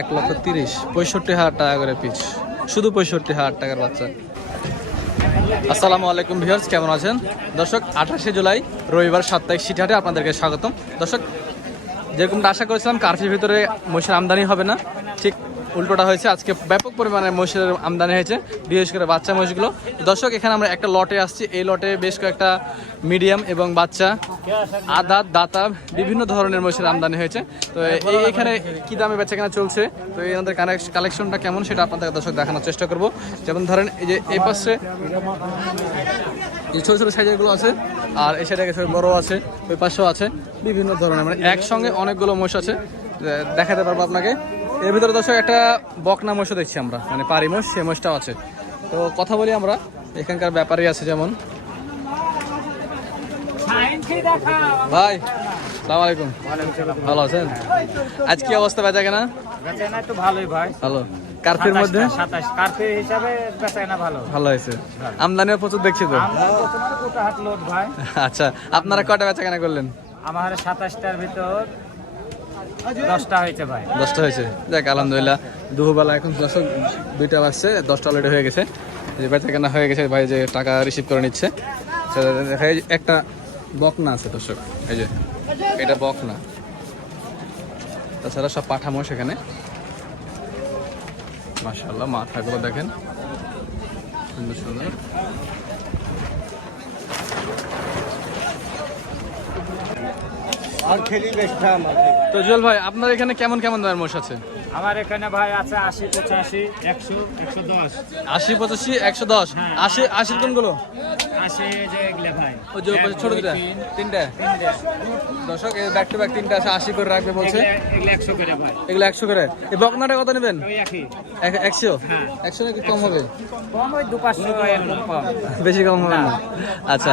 এক লক্ষ তিরিশ। পঁয়ষট্টি হাজার টাকা করে পিস। শুধু পঁয়ষট্টি হাজার টাকার বাচ্চা। আসসালামু আলাইকুম ভিউয়ার্স, কেমন আছেন? দর্শক, আঠাশে জুলাই, রবিবার সাপ্তাহিক সিটিহাটে আপনাদেরকে স্বাগতম। দর্শক, যেরকমটা আশা করেছিলাম কার্ফির ভিতরে মহিষের আমদানি হবে না। উল্টোটা হয়েছে, আজকে ব্যাপক পরিমাণে মহিষের আমদানি হয়েছে, বিশেষ করে বাচ্চা মহিষগুলো। দর্শক, এখানে আমরা একটা লটে আসছি। এই লটে বেশ কয়েকটা মিডিয়াম এবং বাচ্চা, আদা, দাতা, বিভিন্ন ধরনের মহিষের আমদানি হয়েছে। তো এখানে কি দামে বেচা কেনা চলছে? তো এই আমাদের কালেকশনটা কেমন সেটা আপনাদের দর্শক দেখানোর চেষ্টা করব। যেমন ধরেন, এই যে এই পাশে ছোটো ছোটো সাইজেরগুলো আছে, আর এই সাইডে বড় আছে, ওই পাশেও আছে, বিভিন্ন ধরনের। মানে একসঙ্গে অনেকগুলো মোষ আছে। দেখাতে পারব আপনাকে। এর ভিতরে দর্শক একটা বকনা মোষও দেখছি আমরা। মানে পারি মোষ সে মোষটাও আছে। তো কথা বলি আমরা এখানকার ব্যাপারই আছে যেমন। ভাই সালাম আলাইকুম। ভালো আছেন? আজ কি অবস্থা বেচা কেনা? বেচাকেনা তো ভালোই ভাই। ভালো। কার্ফের মধ্যে? হিসাবে বেচাকেনা ভালো। ভালো হয়েছে। আমদানিও প্রচুর দেখছি তো? আচ্ছা আপনারা কটা বেচা কেনা করলেন? আমার সাতাশটার ভিতর দশটা হয়েছে ভাই। দশটা হয়েছে। দেখ আলহামদুলিল্লাহ, দুপুরবেলা এখন দশটা দুইটা বাজছে, দশটা অলরেডি হয়ে গেছে। যে বেচা কেনা হয়ে গেছে, ভাই যে টাকা রিসিভ করে নিচ্ছে। একটা বকনা আছে দর্শক, এই যে, এটা বকনা। তাছাড়া সব পাঠামো সেখানে। মাশাল্লাহ মাথাগুলো দেখেন। সুন্দর সুন্দর আর খেলি বেচটা তো জুয়েল ভাই আপনার এখানে কেমন কেমন দামের মোষ আছে? আমার এখানে ভাই আছে আশি পঁচাশি একশো একশো দশ। আশি পঁচাশি একশো দশ। হ্যাঁ। আশি আশির কোনগুলো? আশি যে এগুলো ভাই। ওই যে ওই ছোট দুটা তিনটা? দর্শক ব্যাক টু ব্যাক তিনটা আছে আশি করে রাখবে বলছে। এগুলো একশো করে ভাই। এগুলো একশো করে। এই বকনাটা কত নেবেন? ওই একই। এক- একশো? হ্যাঁ। একশো নাকি কম হবে? বেশি কম হবে না। আচ্ছা।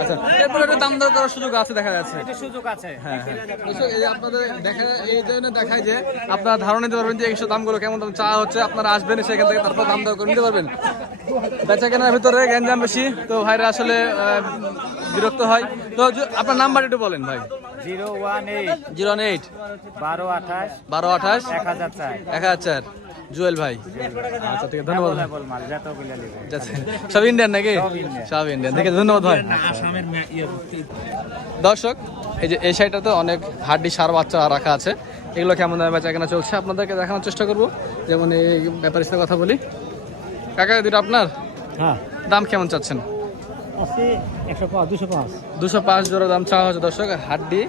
আচ্ছা, দাম দর করার সুযোগ আছে দেখা যাচ্ছে। হ্যাঁ, হ্যাঁ। আপনাদের দেখা এই জন্য দেখায় যে ধারণা পারবেন যে দামগুলো কেমন চা হচ্ছে আপনারা আসবেন সেখান থেকে তারপর দাম দর করে নিতে পারবেন। ভিতরে গেঞ্জাম বেশি তো ভাইরা আসলে বিরক্ত হয়। তো আপনার নাম্বার একটু বলেন ভাই। Zero one eight. Zero eight. বারো আঠাশ। বারো আঠাশ। এক হাজার চার। এক হাজার চার। জুয়েল ভাই। আচ্ছা ঠিক আছে ধন্যবাদ। সব ইন্ডিয়ান নাকি? সব ইন্ডিয়ান। ঠিক আছে ধন্যবাদ ভাই। দর্শক এই যে এই সাইডটাতে অনেক হাড্ডি সার বাচ্চা রাখা আছে। এগুলো কেমন দামে বেচা কেনা চলছে আপনাদেরকে দেখানোর চেষ্টা করব। যেমন এই ব্যাপারের সাথে কথা বলি। কাকা দুটো আপনার? হ্যাঁ। দাম কেমন চাচ্ছেন? আছে একশো পাঁচ দুশো পাঁচ। দুশো পাঁচ জোড়া দাম চাওয়া হচ্ছে দর্শক। হাড্ডি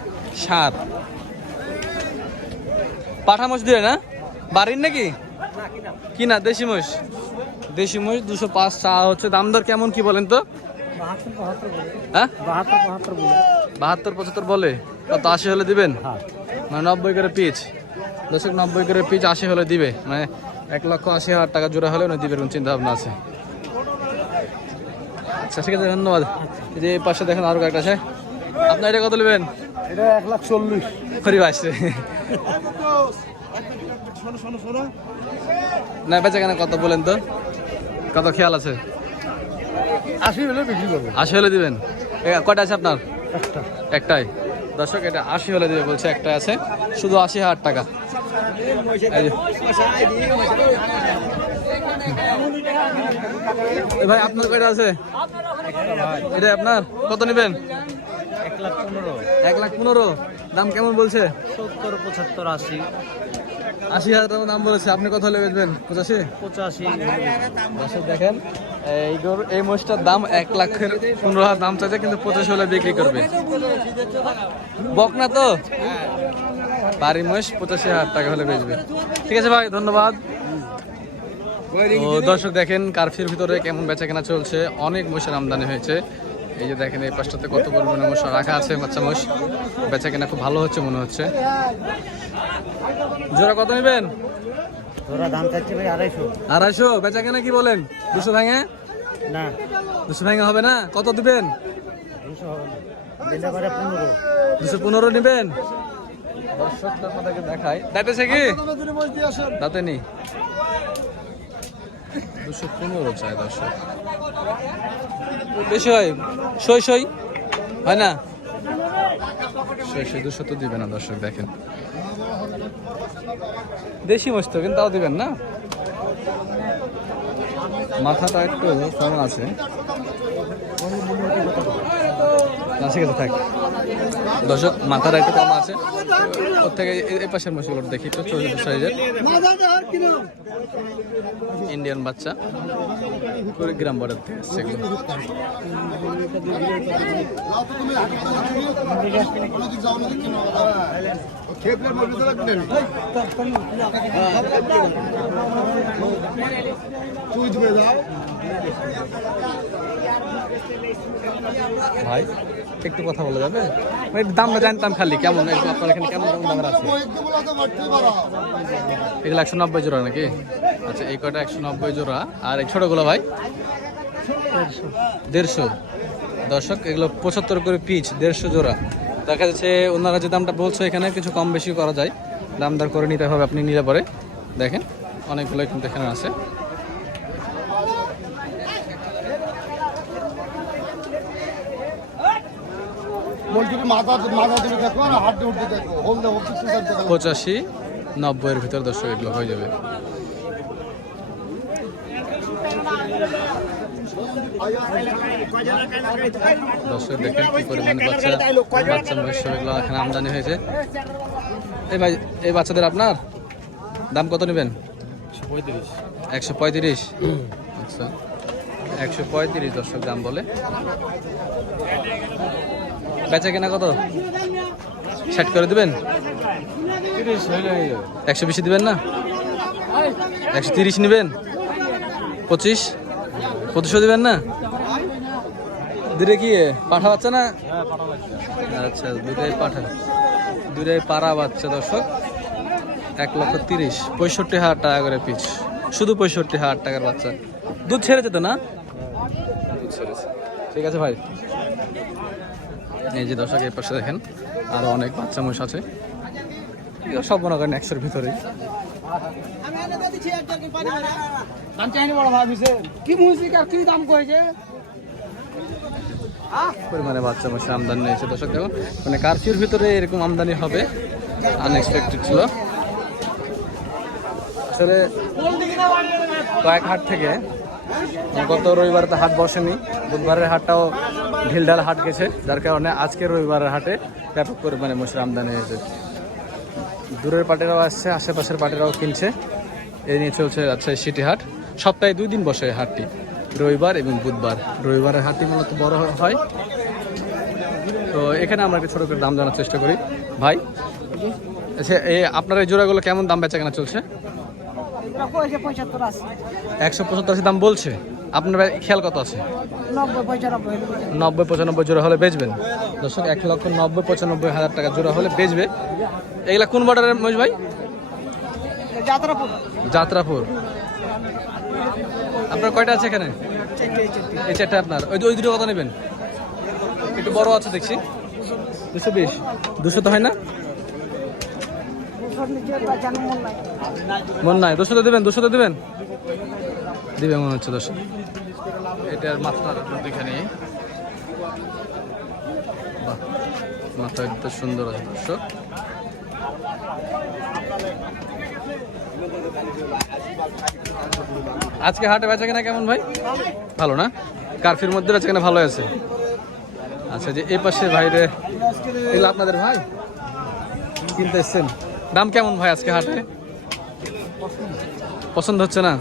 সার পাঠা মোষ দিয়ে না? বাড়ির নাকি? কি না দেশি মোষ? দেশি মোষ দুশো পাঁচ চাওয়া হচ্ছে। দাম দর কেমন কি বলেন তো? হ্যাঁ? বাহাত্তর পঁচাত্তর বলে। কত আশি হলে দিবেন? হ্যাঁ। মানে নব্বই করে পিচ। দশক নব্বই করে পিচ আশি হলে দিবে। মানে এক লক্ষ আশি হাজার টাকা জোড়া হলে উনি দিবে এরকম চিন্তা ভাবনা আছে। আচ্ছা ঠিক আছে ধন্যবাদ। এই যে এই পাশে দেখেন আরও একটা আছে। আপনার এটা কত নেবেন? এটা এক লাখ চল্লিশ। ফরি আসছে। না বেচা কেন কত বলেন তো। কত খেয়াল আছে? আশি হলে বিক্রি করবে আশি হলে দিবেন? এ, কয়টা আছে আপনার? একটাই। দর্শক এটা আশি হলে দিবে বলছে একটা আছে। শুধু আশি হাজার টাকা। ভাই, আপনার কয়টা আছে? এটা আপনার? কত নেবেন? এক লাখ পনেরো। এক লাখ পনেরো দাম কেমন বলছে? সত্তর পঁচাত্তর আশি আশি হাজার টাকা দাম বলেছে। আপনি কত হলে বেচবেন? পঁচাশি? পঁচাশি দেখেন, এই এই মোষটার দাম এক লাখের পনেরো হাজার দাম চাইছে, কিন্তু পঁচাশি হলে বিক্রি করবে। বকনা তো? বাড়ি মোষ পঁচাশি হাজার টাকা হলে বেচবে। ঠিক আছে ভাই, ধন্যবাদ। তো দর্শক দেখেন কারফির ভিতরে কেমন বেচা কেনা চলছে অনেক মোষের আমদানি হয়েছে। এই যে দেখেন এই পাশটাতে কত পরিমাণে মোষ রাখা আছে বাচ্চা মোষ বেচা কেনা খুব ভালো হচ্ছে মনে হচ্ছে। জোড়া কত নেবেন? আড়াইশো। বেচা কেনা কি বলেন? দুশো ভাঙে? না। দুশো ভাঙে হবে না? কত দিবেন? দুশো না। পনেরো। নেবেন? দেখাই। দাঁতেছে কি? দাঁতে নেই। দুশো পনেরো চাই দর্শক। বেশি হয়? সই সই? হয় না? সই সই দুশো তো দিবে না দর্শক দেখেন। দেশি মস্ত কিন্তু তাও দিবেন না? মাথাটা একটু কম আছে। ঠিক আছে থাক। দর্শক, মাথার একটু কম আছে। ওর থেকে এই পাশের মশগুলো দেখি তো ছোট সাইজের ইন্ডিয়ান বাচ্চা। কুড়িগ্রাম বর্ডার থেকে আসছে এগুলো। ভাই, একটু কথা বলা যাবে? দামটা জানতাম খালি, কেমন? আপনার এখানে কেমন কেমন দামের আছে? এগুলো একশো নব্বই জোড়া নাকি? আচ্ছা এই কটা একশো নব্বই জোড়া? আর এই ছোটগুলো ভাই? দেড়শো। দর্শক, এগুলো পঁচাত্তর করে পিচ, দেড়শো জোড়া। দেখা যাচ্ছে ওনারা যে দামটা বলছো এখানে, কিছু কম বেশি করা যায়। দাম দর করে নিতে হবে, আপনি নিলে পরে। দেখেন, অনেকগুলো কিন্তু এখানে আছে মন্ত্রী মাথা মাথা তুলে দেখো আর হাত উঠতে দেখো হোল দেখো কিছু দেখো পঁচাশি, নব্বইয়ের ভিতর দর্শক এগুলো হয়ে যাবে। দর্শক দেখেন কি পরিমাণ বাচ্চা বাচ্চা মহিষ এগুলো এখানে আমদানি হয়েছে। এই ভাই, এই বাচ্চাদের আপনার? দাম কত নেবেন? একশো পঁয়ত্রিশ। আচ্ছা একশো পঁয়ত্রিশ দর্শক দাম বলে। বেচা কেনা কত? ষাট করে দেবেন? একশো বেশি দিবেন না? একশো তিরিশ নেবেন? পঁচিশ? পঁচিশশো দেবেন না? দুটো কি পাঠা বাচ্চা না? আচ্ছা দুটাই পাঠা। দুটাই পাড়া বাচ্চা দর্শক। এক লক্ষ তিরিশ। পঁয়ষট্টি হাজার টাকা করে পিস। শুধু পঁয়ষট্টি হাজার টাকার বাচ্চা। দুধ ছেড়েছে তো না? ছেড়েছে। ঠিক আছে ভাই। এই যে দর্শক এই পাশে দেখেন আরও অনেক বাচ্চা মহিষ আছে। এগুলো সব মনে করেন একশোর কয়েছে পরিমাণে বাচ্চা মহিষ আমদানি হয়েছে দর্শক দেখুন। মানে কারফিউর ভিতরে এরকম আমদানি হবে আনএক্সপেক্টেড ছিল। আসলে কয়েক হাট থেকে গত রবিবার তো হাট বসেনি, বুধবারের হাটটাও ঢিলঢাল হাট গেছে, যার কারণে আজকে রবিবারের হাটে ব্যাপক পরিমাণে মহিষের আমদানি হয়েছে। দূরের পার্টিরাও আসছে, আশেপাশের পার্টিরাও কিনছে এই নিয়ে চলছে আচ্ছা সিটি হাট। সপ্তাহে দুই দিন বসে হাটটি, রবিবার এবং বুধবার। রবিবারের হাটটি মূলত বড় হয়। তো এখানে আমরা একটু ছোটো করে দাম জানার চেষ্টা করি। ভাই আচ্ছা এই আপনার এই জোড়াগুলো কেমন দাম বেচা কেনা চলছে? একশো পঁচাত্তর আশি দাম বলছে? আপনার খেয়াল কত আছে? নব্বই পঁচানব্বই। জোড়া হলে বেচবেন? দর্শক এক লক্ষ নব্বই পঁচানব্বই হাজার টাকা জোড়া হলে বেচবে। এগুলা কোন বর্ডারের মহিষ ভাই? যাত্রাপুর। যাত্রাপুর। আপনার কয়টা আছে এখানে? এই চারটা আপনার। ওই ওই দুটো কত নেবেন? একটু বড় আছে দেখছি। দুশো বিশ। দুশো তো হয় না? মন নাই। দুশো দেবেন দুশো তো দেবেন? দিবে মনে হচ্ছে দশ এটার মাথা দেখে নিই বাহ, মাথা একদম সুন্দর আছে দর্শক। আজকে হাটে বেচা কেনা কেমন ভাই? ভালো না? কারফির মধ্যে বেচা কেনা ভালো আছে। আচ্ছা যে এই পাশে ভাইরে এগুলো আপনাদের ভাই? কিনতে এসছেন? দাম কেমন ভাই আজকে হাটে? পছন্দ হচ্ছে না?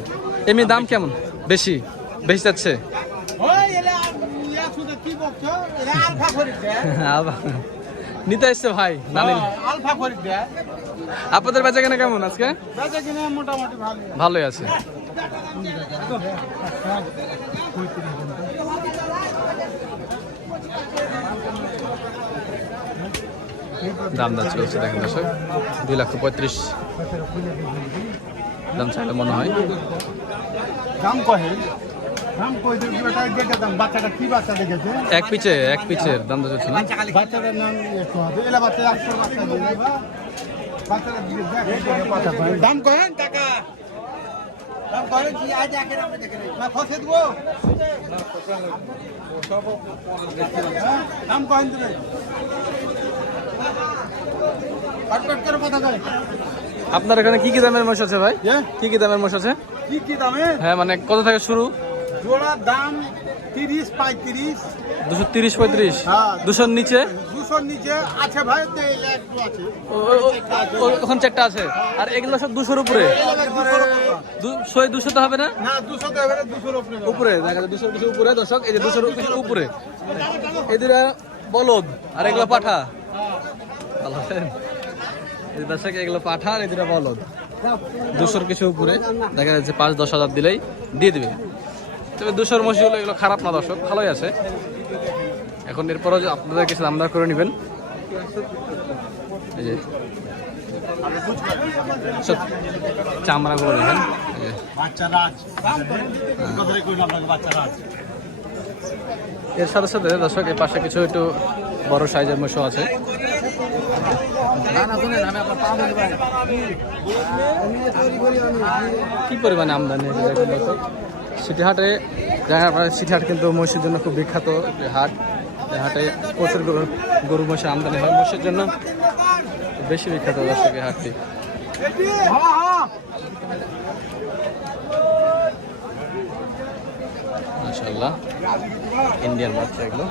এমনি দাম কেমন? বেশি? বেশি যাচ্ছে? নিতে এসছে ভাই আপনাদের বেচা কেনা কেমন আজকে? ভালোই আছে। দাম দাম চলছে দেখেন দর্শক দুই লক্ষ পঁয়ত্রিশ। দাম চাইলে মনে হয়। দাম কহে? এক দাম চলছে না। কহেন টাকা। কহেন তুমি আপনার এখানে কি কি দামের মোষ আছে ভাই? হ্যাঁ? কি কি দামের মোষ আছে? কি কি দামে হ্যাঁ মানে কত থেকে শুরু? জোড়ার দাম তিরিশ পঁয়ত্রিশ। দুশো তিরিশ পঁয়ত্রিশ। হ্যাঁ। দুশোর নিচে? দুশোর নিচে আছে ভাই তো এই একটু আছে। ও- ও- ও- ওখানে চারটা আছে? আর এগুলো সব দুশোর উপরে? দুশোর উপরে। দু- শয়ে দুশো তো হবে না? না দুশো তো এবারে দুশোর উপরে দেখা যায় দুশোর কিছু উপরে দর্শক এই যে দুশোর উপরে। এই দুটা বলদ আর এগুলো পাঠা। ভালো আছেন? দর্শক, এগুলো পাঠা আর এই দুটা বলদ। দুশোর কিছু উপরে, দেখা যাচ্ছে পাঁচ, দশ হাজার দিলেই দিয়ে দিবে। তবে দুশোর মসজিদগুলো এগুলো খারাপ না, দর্শক, ভালোই আছে। এখন এরপরও আপনাদের কিছু দামদার করে নেবেন। এই যে চামড়াগুলো দেখেন। এই যে বাচ্চারা আছে কথাই কইলাম আপনাকে বাচ্চারা আছে এর সাথে সাথে দর্শক এর পাশে কিছু একটু বড় সাইজের মশো আছে। কি পরিমাণে আমদানি সিটিহাটে দেখুন দর্শক সিটি হাটে জানেন আপনারা সিটি হাট কিন্তু মহিষের জন্য খুব বিখ্যাত একটি হাট। হাটে প্রচুর গরু মহিষের আমদানি হয়। মহিষের জন্য বেশি বিখ্যাত দর্শক এই হাটটি। মাশাল্লাহ ইন্ডিয়ান বাচ্চা এগুলো।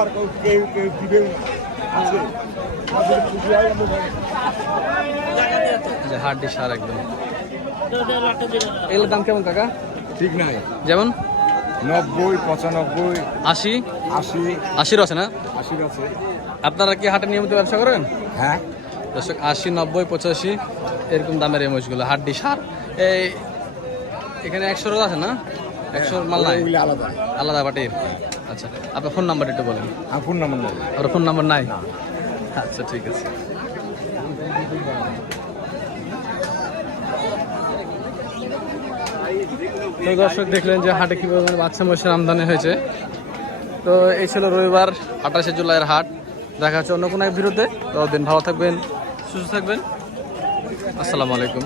আর কেউ কেউ দিবেও না। হাড্ডি সার একদম। এগুলোর দাম কেমন কাকা? ঠিক নাই। যেমন? নব্বই পঁচানব্বই আশি? আশি। আশির আছে না? আশির আছে। আপনারা কি হাটে নিয়মিত ব্যবসা করেন? হ্যাঁ। দর্শক আশি নব্বই পঁচাশি এরকম দামের এই মহিষগুলো হাড্ডি সার। এই এখানে একশো একশোর আছে না? একশোর মাল নাই? আলাদা। আলাদা বাটির আচ্ছা আপনার ফোন নাম্বার একটু বলেন। আর ফোন নাম্বার নেই। আর ফোন নাম্বার নাই? আচ্ছা ঠিক আছে। তো দর্শক দেখলেন যে হাটে কীভাবে বাচ্চা মহিষের আমদানি হয়েছে। তো এই ছিল রবিবার আঠাশে জুলাইয়ের হাট। দেখা হচ্ছে অন্য কোনো এক ভিডিওতে তো দিন ভালো থাকবেন সুস্থ থাকবেন। আসসালামু আলাইকুম।